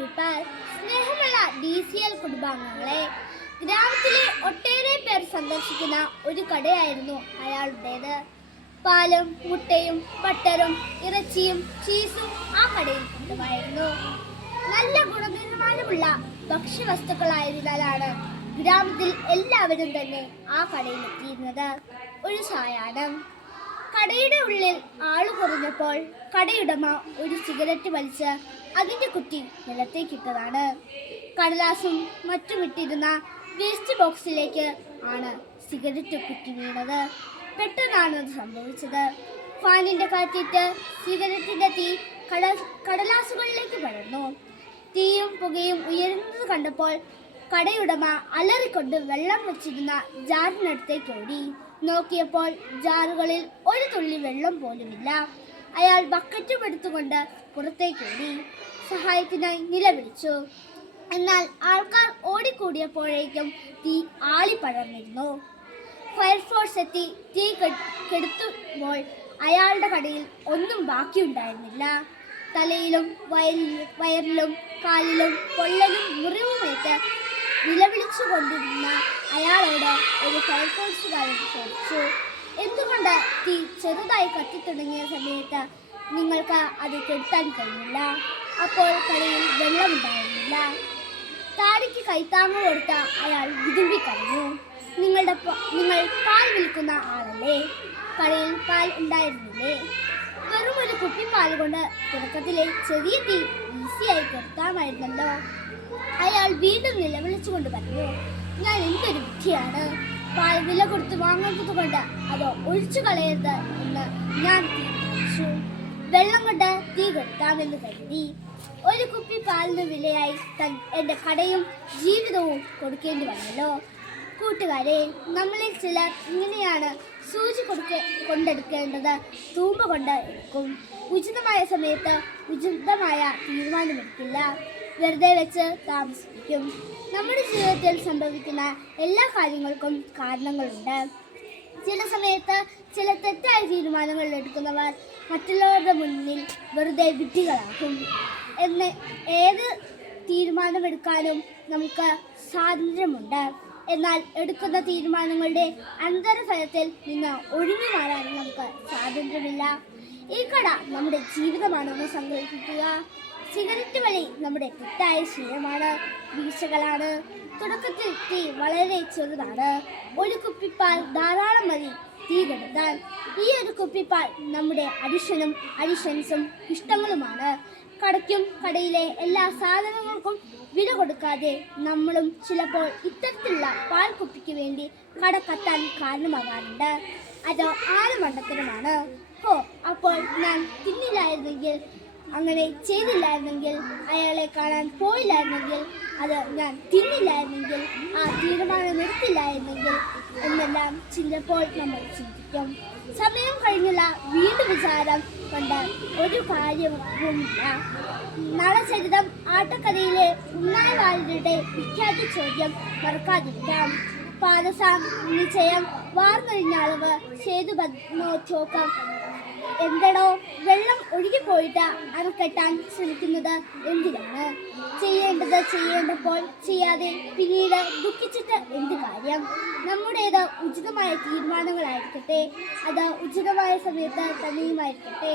കുപ്പിപ്പാൽ. സ്നേഹമുള്ള DCL കുടുംബാംഗങ്ങളെ, ഗ്രാമത്തിലെ ഒട്ടേറെ പേർ സന്ദർശിക്കുന്ന ഒരു കടയായിരുന്നു അയാളുടേത്. പാലും മുട്ടയും ബട്ടറും ഇറച്ചിയും ചീസും ആ കടയിൽ കിട്ടുമായിരുന്നു. നല്ല ഗുണനിലവാരമുള്ള ഭക്ഷ്യവസ്തുക്കളായതിനാലാണ് ഗ്രാമത്തിൽ എല്ലാവരും തന്നെ ആ കടയിൽ എത്തിയിരുന്നത്. ഒരു സായാഹ്നം കടയുടെ ഉള്ളിൽ ആള് കുറഞ്ഞപ്പോൾ കടയുടമ ഒരു സിഗരറ്റ് വലിച്ച് അതിൻ്റെ കുറ്റി നിലത്തേക്കിട്ടതാണ്. കടലാസും മറ്റും ഇട്ടിരുന്ന വേസ്റ്റ് ബോക്സിലേക്ക് ആണ് സിഗരറ്റ് കുറ്റി വീണത്. പെട്ടെന്നാണ് അത് സംഭവിച്ചത്. ഫാനിൻ്റെ കാറ്റിട്ട് സിഗരറ്റിൻ്റെ തീ കടലാസുകളിലേക്ക് പടർന്നു. തീയും പുകയും ഉയരുന്നത് കണ്ടപ്പോൾ കടയുടമ അലറിക്കൊണ്ട് വെള്ളം വെച്ചിരുന്ന ജാറിനടുത്തേക്ക് ഓടി. നോക്കിയപ്പോൾ ജാറുകളിൽ ഒരു തുള്ളി വെള്ളം പോലുമില്ല. അയാൾ ബക്കറ്റും എടുത്തുകൊണ്ട് പുറത്തേക്കോടി സഹായത്തിനായി നിലവിളിച്ചു. എന്നാൽ ആൾക്കാർ ഓടിക്കൂടിയപ്പോഴേക്കും തീ ആളിപ്പടർന്നിരുന്നു. ഫയർഫോഴ്സ് എത്തി തീ കെടുത്തുമ്പോൾ അയാളുടെ കടയിൽ ഒന്നും ബാക്കിയുണ്ടായിരുന്നില്ല. തലയിലും വയറിലും കാലിലും പൊള്ളലും മുറിവുമേറ്റ് നിലവിളിച്ചു കൊണ്ടിരുന്ന അയാളോട് ഒരു ഫയർഫോഴ്സുകാരൻ ചോദിച്ചു, എന്തുകൊണ്ട് തീ ചെറുതായി കത്തിത്തുടങ്ങിയ സമയത്ത് നിങ്ങൾക്ക് അത് കെടുത്താൻ കഴിഞ്ഞില്ല? അപ്പോൾ കടയിൽ വെള്ളമുണ്ടായിരുന്നില്ല. താടിക്ക് കൈത്താങ്ങ് കൊടുത്ത അയാൾ വിതുമ്പിക്കരഞ്ഞു. നിങ്ങൾ പാൽ വിൽക്കുന്ന ആളല്ലേ? കടയിൽ പാൽ ഉണ്ടായിരുന്നില്ലേ? വെറും ഒരു കുപ്പിപ്പാൽ കൊണ്ട് തുടക്കത്തിലെ ചെറിയ തീ ഈസിയായി കെടുത്താമായിരുന്നല്ലോ. അയാൾ വീണ്ടും നിലവിളിച്ചുകൊണ്ട് പറഞ്ഞു, ഞാൻ എന്തൊരു ബുദ്ധിയാണ്! പാൽ വില കൊടുത്ത് വാങ്ങുന്നത് കൊണ്ട് അത് ഒഴിച്ചു കളയരുത് എന്ന് ഞാൻ തീരുമാനിച്ചു. വെള്ളം കൊണ്ട് തീ കെടുത്താമെന്ന് കരുതി. ഒരു കുപ്പി പാലിന് വിലയായി എൻ്റെ കടയും ജീവിതവും കൊടുക്കേണ്ടി വന്നല്ലോ. കൂട്ടുകാരെ, നമ്മളിൽ ചിലർ ഇങ്ങനെയാണ്. സൂചി കൊണ്ടെടുക്കേണ്ടത് തൂമ്പ കൊണ്ട് എടുക്കും. ഉചിതമായ സമയത്ത് ഉചിതമായ തീരുമാനമെടുക്കില്ല. വെറുതെ വെച്ച് താമസിപ്പിക്കും. നമ്മുടെ ജീവിതത്തിൽ സംഭവിക്കുന്ന എല്ലാ കാര്യങ്ങൾക്കും കാരണങ്ങളുണ്ട്. ചില സമയത്ത് ചില തെറ്റായ തീരുമാനങ്ങൾ എടുക്കുന്നവർ മറ്റുള്ളവരുടെ മുന്നിൽ വെറുതെ വിഡ്ഢികളാകും. ഏത് തീരുമാനമെടുക്കാനും നമുക്ക് സ്വാതന്ത്ര്യമുണ്ട്. എന്നാൽ എടുക്കുന്ന തീരുമാനങ്ങളുടെ അനന്തരഫലത്തിൽ നിന്ന് ഒഴിഞ്ഞു മാറാൻ നമുക്ക് സ്വാതന്ത്ര്യമില്ല. ഈ കട നമ്മുടെ ജീവിതമാണെന്ന് സങ്കല്പിക്കുക. സിഗരറ്റ് വലി നമ്മുടെ തെറ്റായ ശീലമാണ്, വീഴ്ചകളാണ്. തുടക്കത്തിൽ തീ വളരെ ചെറുതാണ്. ഒരു കുപ്പിപ്പാൽ ധാരാളം മതി തീ കെടുത്താൻ. ഈ ഒരു കുപ്പിപ്പാൽ നമ്മുടെ അഡിഷൻസും ഇഷ്ടങ്ങളുമാണ്. കടയ്ക്കും കടയിലെ എല്ലാ സാധനങ്ങൾക്കും വില കൊടുക്കാതെ നമ്മളും ചിലപ്പോൾ ഇത്തരത്തിലുള്ള പാൽ കുപ്പിക്ക് വേണ്ടി കട കത്താൻ കാരണമാകാറുണ്ട്. അത് ആര് മണ്ടത്തരമാണ്. അപ്പോൾ ഞാൻ തിന്നില്ലായിരുന്നെങ്കിൽ, അങ്ങനെ ചെയ്തില്ലായിരുന്നെങ്കിൽ, അയാളെ കാണാൻ പോയില്ലായിരുന്നെങ്കിൽ, അത് ഞാൻ തിന്നില്ലായിരുന്നെങ്കിൽ, ആ തീരുമാനം എടുത്തില്ലായിരുന്നെങ്കിൽ എന്നെല്ലാം ചിലപ്പോൾ നമ്മൾ ചിന്തിക്കും. സമയം കഴിഞ്ഞുള്ള വീണ്ടും വിചാരം കൊണ്ട് ഒരു കാര്യവുമില്ല. നളചരിതം ആട്ടക്കഥയിലെ ഉണ്ണായി വാര്യരുടെ വിഖ്യാത ചോദ്യം മറക്കാതിരിക്കാം. പാദസാം നിശ്ചയം വാർന്നൊഴിഞ്ഞളവ് സേതുബദ്ധോക്കം. എന്തടോ, വെള്ളം ഒഴുകിപ്പോയിട്ട് അണക്കെട്ടാൻ ശ്രമിക്കുന്നത് എന്തിനാണ്? ചെയ്യേണ്ടത് ചെയ്യേണ്ടപ്പോൾ ചെയ്യാതെ പിന്നീട് ദുഃഖിച്ചിട്ട് എന്ത് കാര്യം? നമ്മുടേത് ഉചിതമായ തീരുമാനങ്ങളായിരിക്കട്ടെ. അത് ഉചിതമായ സമയത്ത് തന്നെയുമായിരിക്കട്ടെ.